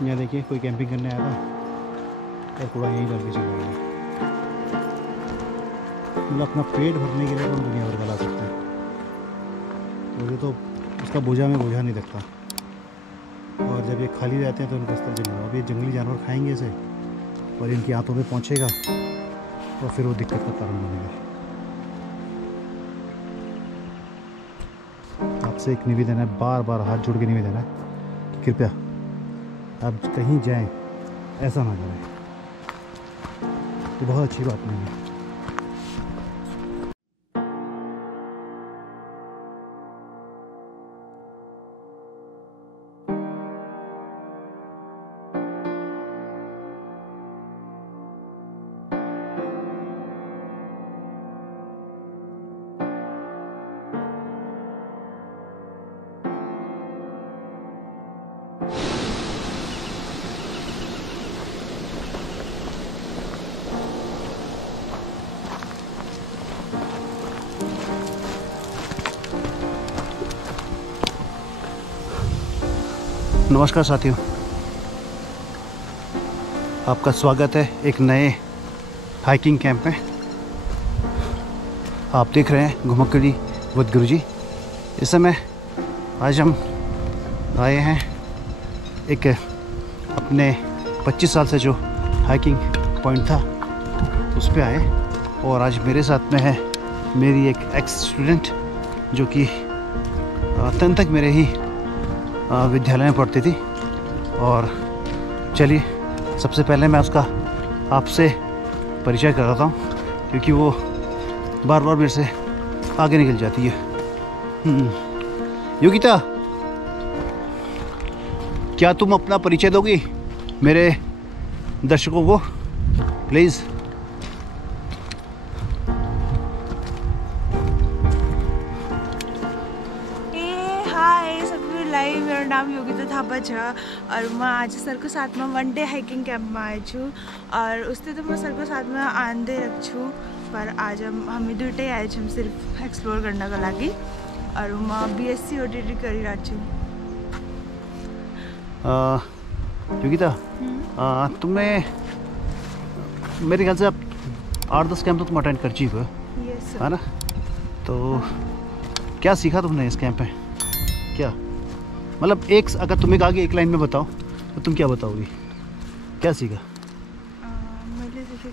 यहाँ देखिए कोई कैंपिंग करने आया था और कूड़ा यहीं डाल के चला गया। मतलब अपना पेट भरने के लिए तो हम दुनिया भर का ला सकते हैं, मुझे तो उसका बोझा में बोझा नहीं लगता। और जब ये खाली रहते हैं तो उनका स्तर जंगल, अब ये जंगली जानवर खाएंगे इसे और इनकी आंतों में पहुँचेगा और फिर वो दिक्कत का कारण बनेगा। आपसे एक निवेदन है, बार बार हाथ जोड़ के निवेदन है कि कृपया आप कहीं जाएं ऐसा ना करें, ये बहुत अच्छी बात नहीं है। नमस्कार साथियों, आपका स्वागत है एक नए हाइकिंग कैंप में। आप देख रहे हैं घुमक्कड़ी बुद्ध जी। इस समय आज हम आए हैं एक अपने 25 साल से जो हाइकिंग पॉइंट था उस पे आए, और आज मेरे साथ में है मेरी एक एक्स स्टूडेंट जो कि 10th तक मेरे ही विद्यालय में पढ़ती थी। और चलिए सबसे पहले मैं उसका आपसे परिचय कराता हूँ, क्योंकि वो बार बार मेरे से आगे निकल जाती है। योगिता, क्या तुम अपना परिचय दोगी मेरे दर्शकों को प्लीज़? मेरा नाम योगिता थापा है और मैं आज सर को साथ में 1 डे हाइकिंग कैंप में आई छूँ। और उससे तो मैं सर को साथ में आंदे रख छूँ, पर आज हम दुटे आए छूँ सिर्फ एक्सप्लोर करने का लगी। और मैं BSc OTT करी रहा छूँ। योगिता, तुमने मेरे ख्याल से आप 8-10 कैंप तो तुम अटेंड कर चुकी हो, है ना? तो क्या सीखा तुमने इस कैंप में? क्या मतलब एक, अगर तुम्हें कहा कि एक लाइन में बताओ तो तुम क्या बताओगी? क्या सीखा? मैंने सीखा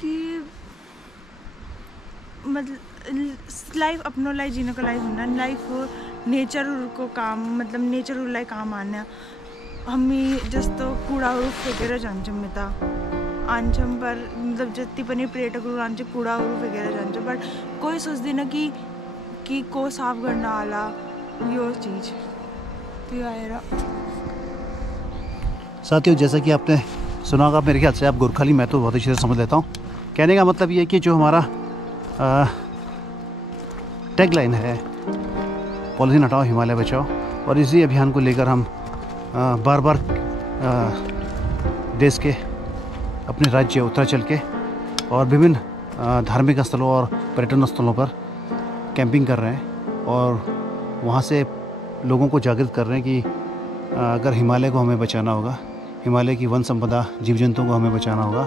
कि मतलब लाइफ अपनो लाइफ जीने को लाइफ होना, लाइफ नेचर को काम, मतलब नेचर लाई काम आना। हमी जस्तो कूड़ा फेकेर जान्छौँ यता आन्छौँ, पर मतलब जति पनि पर्यटकहरू आन्छ कूडाहरू फेकेर जान्छ, बट कोही सोच्दैन कि को साफ गर्न होला यो चीज़ तो आएगा। साथियों, जैसा कि आपने सुना होगा, मेरे ख्याल से आप गोरखाली, मैं तो बहुत अच्छी तरह समझ लेता हूँ। कहने का मतलब ये है कि जो हमारा टैगलाइन है पॉलीथीन हटाओ हिमालय बचाओ, और इसी अभियान को लेकर हम बार बार देश के अपने राज्य उत्तरांचल के और विभिन्न धार्मिक स्थलों और पर्यटन स्थलों पर कैंपिंग कर रहे हैं, और वहाँ से लोगों को जागृत कर रहे हैं कि अगर हिमालय को हमें बचाना होगा, हिमालय की वन संपदा जीव जंतुओं को हमें बचाना होगा,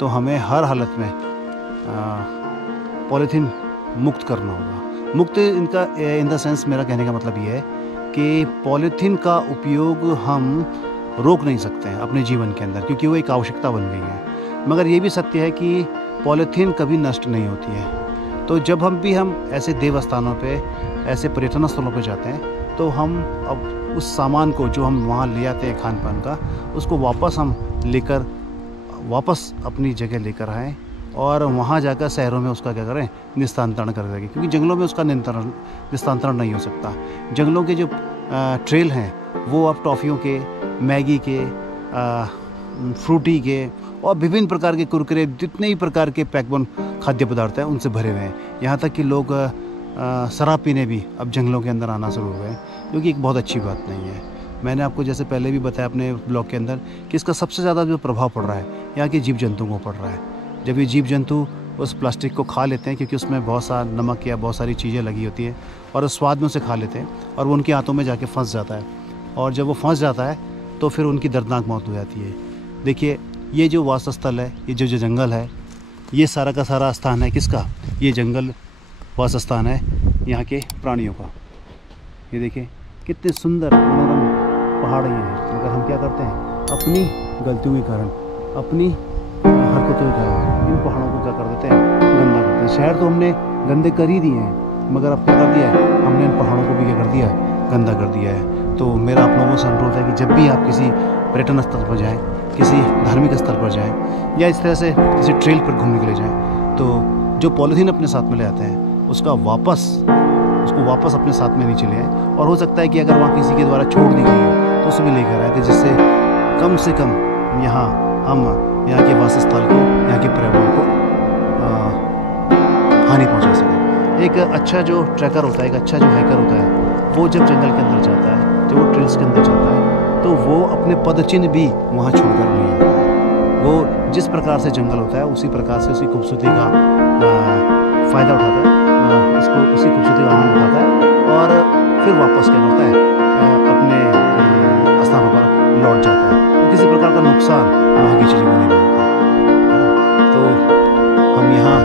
तो हमें हर हालत में पॉलीथीन मुक्त करना होगा। मुक्त इनका इन द सेंस, मेरा कहने का मतलब ये है कि पॉलीथीन का उपयोग हम रोक नहीं सकते हैं अपने जीवन के अंदर, क्योंकि वो एक आवश्यकता बन गई है। मगर ये भी सत्य है कि पॉलीथीन कभी नष्ट नहीं होती है। तो जब हम ऐसे देव स्थानों पे, ऐसे पर्यटन स्थलों पे जाते हैं, तो हम अब उस सामान को जो हम वहाँ ले आते हैं खान पान का, उसको वापस हम लेकर वापस अपनी जगह लेकर आएँ, और वहाँ जाकर शहरों में उसका क्या करें, निस्तांतरण कर देंगे, क्योंकि जंगलों में उसका निस्तांतरण नहीं हो सकता। जंगलों के जो ट्रेल हैं वो अब टॉफ़ियों के, मैगी के, फ्रूटी के और विभिन्न प्रकार के कुरकुरे, जितने ही प्रकार के पैकबोन खाद्य पदार्थ हैं उनसे भरे हुए हैं। यहाँ तक कि लोग शराब पीने भी अब जंगलों के अंदर आना शुरू हो गए, जो कि एक बहुत अच्छी बात नहीं है। मैंने आपको जैसे पहले भी बताया अपने ब्लॉग के अंदर कि इसका सबसे ज़्यादा जो प्रभाव पड़ रहा है यहाँ के जीव जंतुओं को पड़ रहा है। जब ये जीव जंतु उस प्लास्टिक को खा लेते हैं, क्योंकि उसमें बहुत सारा नमक या बहुत सारी चीज़ें लगी होती हैं, और उस स्वाद में उसे खा लेते हैं, और वो उनके हाथों में जाके फंस जाता है। और जब वो फंस जाता है तो फिर उनकी दर्दनाक मौत हो जाती है। देखिए, ये जो वासस्थल है, ये जो जंगल है, ये सारा का सारा स्थान है किसका? ये जंगल वास स्थान है यहाँ के प्राणियों का। ये देखिए कितने सुंदर मनोरम पहाड़ ये हैं, मगर हम क्या करते हैं अपनी गलतियों के कारण, अपनी हरकतों के कारण इन पहाड़ों को क्या कर देते हैं, गंदा करते हैं। शहर तो हमने गंदे कर ही दिए हैं, मगर अब क्या कर दिया है हमने, इन पहाड़ों को भी क्या कर दिया है, गंदा कर दिया है। तो मेरा आप लोगों से अनुरोध है कि जब भी आप किसी पर्यटन स्थल पर जाएँ, किसी धार्मिक स्थल पर जाएँ, या इस तरह से किसी ट्रेल पर घूमने के लिए जाएँ, तो जो पॉलीथीन अपने साथ में ले आते हैं उसको वापस अपने साथ में नहीं चले आए। और हो सकता है कि अगर वहाँ किसी के द्वारा छोड़ दी गई हो तो उसे भी लेकर आए थे, जिससे कम से कम यहाँ हम यहाँ के वासस्थल को, यहाँ के पर्यावरण को हानि पहुँचा सकें। एक अच्छा जो ट्रैकर होता है, एक अच्छा जो हाइकर होता है, वो जब जंगल के अंदर जाता है, जब वो ट्रेल्स के अंदर जाता है, तो वो अपने पदचिन्ह भी वहाँ छोड़कर नहीं आता है। वो जिस प्रकार से जंगल होता है उसी प्रकार से उसकी खूबसूरती का फ़ायदा उठाता है, उसी खूबसूरती का आनंद उठाता है, और फिर वापस क्या करता है अपने स्थानों पर लौट जाता है। तो किसी प्रकार का नुकसान वहाँ की चीज़ों को नहीं होता है। तो हम यहाँ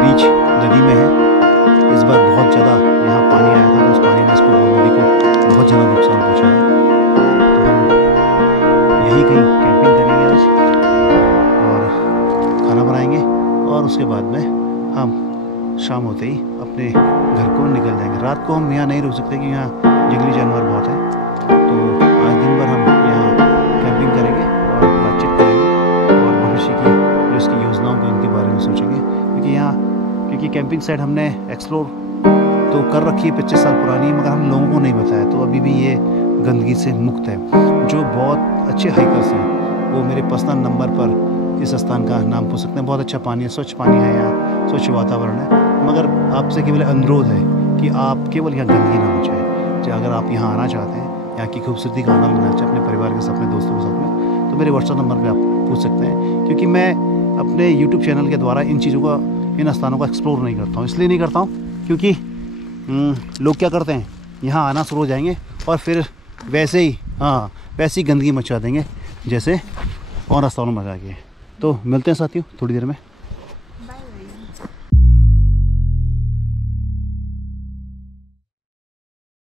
बीच नदी में हैं। इस बार बहुत ज़्यादा यहाँ पानी आया था, तो उस पानी ने इसको नदी को बहुत ज़्यादा नुकसान पहुँचाया है। तो हम यहीं कहीं कैंपिंग करेंगे आज और खाना बनाएंगे, और उसके बाद में हम शाम होते ही अपने घर को निकल जाएंगे। रात को हम यहाँ नहीं रुक सकते क्योंकि यहाँ जंगली जानवर बहुत हैं। तो आज दिन भर हम यहाँ कैंपिंग करेंगे और बातचीत करेंगे और भविष्य की जो इसकी योजनाओं को उनके बारे में सोचेंगे, क्योंकि कैंपिंग साइट हमने एक्सप्लोर तो कर रखी है 25 साल पुरानी, मगर हम लोगों को नहीं बताया। तो अभी भी ये गंदगी से मुक्त है। जो बहुत अच्छे हाइकर्स हैं वो मेरे पर्सनल नंबर पर इस स्थान का नाम पूछ सकते हैं। बहुत अच्छा पानी है, स्वच्छ पानी है यहाँ, स्वच्छ वातावरण है। मगर आपसे केवल अनुरोध है कि आप केवल यहाँ गंदगी ना मचाएं। अगर आप यहाँ आना चाहते हैं, यहाँ की खूबसूरती का आनंद लेना चाहते हैं अपने परिवार के साथ, अपने दोस्तों के साथ में, तो मेरे व्हाट्सएप नंबर पे आप पूछ सकते हैं। क्योंकि मैं अपने यूट्यूब चैनल के द्वारा इन चीज़ों का, इन स्थानों का एक्सप्लोर नहीं करता हूँ। इसलिए नहीं करता हूँ क्योंकि लोग क्या करते हैं, यहाँ आना शुरू हो जाएंगे और फिर वैसे ही गंदगी मचा देंगे जैसे और स्थानों में मचा के। तो मिलते हैं साथियों थोड़ी देर में।